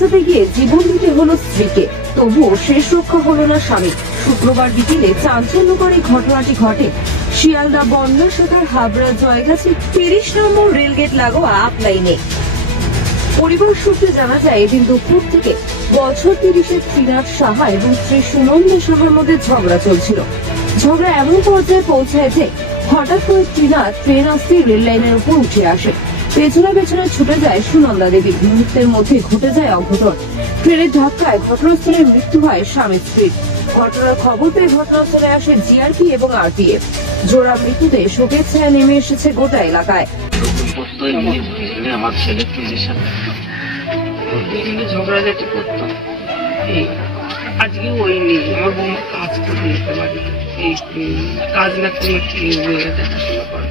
বাঁচাতে গিয়ে জীবন দিতে হলো স্ত্রীকে, তবুও শেষ রক্ষা হলো না স্বামী। শুক্রবার বিকেলে চাঞ্চল্যকর এই ঘটনাটি ঘটে শিয়ালদা বন্যাসাগর হাবড়া জয়গাছি 30 নম্বর রেলগেট লাগোয়া আপ লাইনে। পরিবার সূত্রে জানা যায়, এদিন দুপুর থেকে বছর 30-এর ত্রিনাথ সাহা এবং শ্রী সুনন্দ সাহার মধ্যে ঝগড়া চলছিল। ঝগড়া এমন পর্যায়ে পৌঁছায় যে হঠাৎ করে ত্রিনাথ ট্রেন আসতে রেল লাইনের উপর উঠে আসে। পেছনে পেছনে ছুটে যায় সুনন্দা দেবী। মুহূর্তের মধ্যে ঘটে যায় অঘটন। ট্রেনের ধাক্কায় ঘটনাস্থলে মৃত্যু হয় স্বামী স্ত্রীর। ঘটনার খবর পেয়ে ঘটনাস্থলে আসে জিআরপি এবং আরপিএফ। জোড়া মৃত্যুতে শোকের ছায়া নেমে এসেছে গোটা এলাকায়। আমার ছেলে ফ্রিজের সাথে ঝগড়াঝাটি করতো। আজকে ওই নেই, আমার বৌমা কাজ করে নিতে পারি, এই কাজ না করলে দেখাশোনা করে।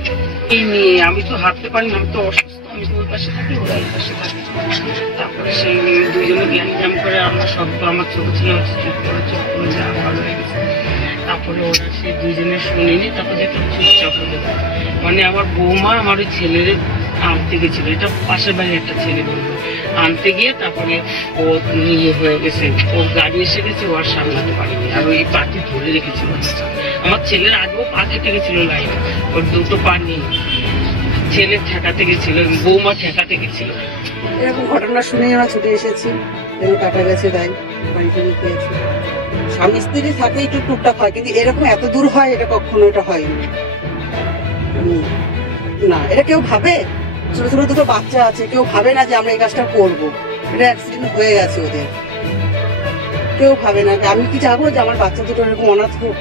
এই নিয়ে আমি তো হাঁটতে পারি না, আমি তো অসুস্থ, আমি তো ওই পাশে থাকি, ওরা এই পাশে থাকে। তারপরে সেই দুইজনে জ্ঞান জ্ঞান করে আমরা সব, আমার ছোট ছেলে চুপ করে যা ভালো হয়ে গেছে। তারপরে ওরা সেই দুইজনে শুনিনি, তারপরে একটা চুপচাপ হয়ে গেছে। মানে আমার বৌমা আমার ওই ছেলের আনতে গেছিল, এটা পাশের বাড়ির একটা ছেলে বলবো, আনতে গিয়ে তারপরে ও ইয়ে হয়ে গেছে, ওর গাড়ি এসে গেছে, ও আর সামলাতে পারেনি, আর ওই পাটি ধরে রেখেছিল। আমার ছেলের আগেও পা কেটে গেছিল লাইন, ওর দুটো পা নেই, ছেলে ঠেকাতে গেছিল, বৌমা ঠেকাতে গেছিল। এরকম ঘটনা শুনেই আমরা ছুটে এসেছি, কাটা গেছে তাই বাড়িতে নিতে এসে। স্বামী স্ত্রী থাকে একটু টুকটাক হয়, কিন্তু এরকম এত দূর হয় এটা কখনো এটা হয়নি না। এটা কেউ ভাবে, ছোট ছোট দুটো বাচ্চা আছে, কেউ ভাবে না যে আমরা এই কাজটা করবো। এটা অ্যাক্সিডেন্ট হয়ে গেছে ওদের, কেউ ভাবে না। আমি কি চাবো যে আমার বাচ্চা দুটো এরকম অনাথ হোক?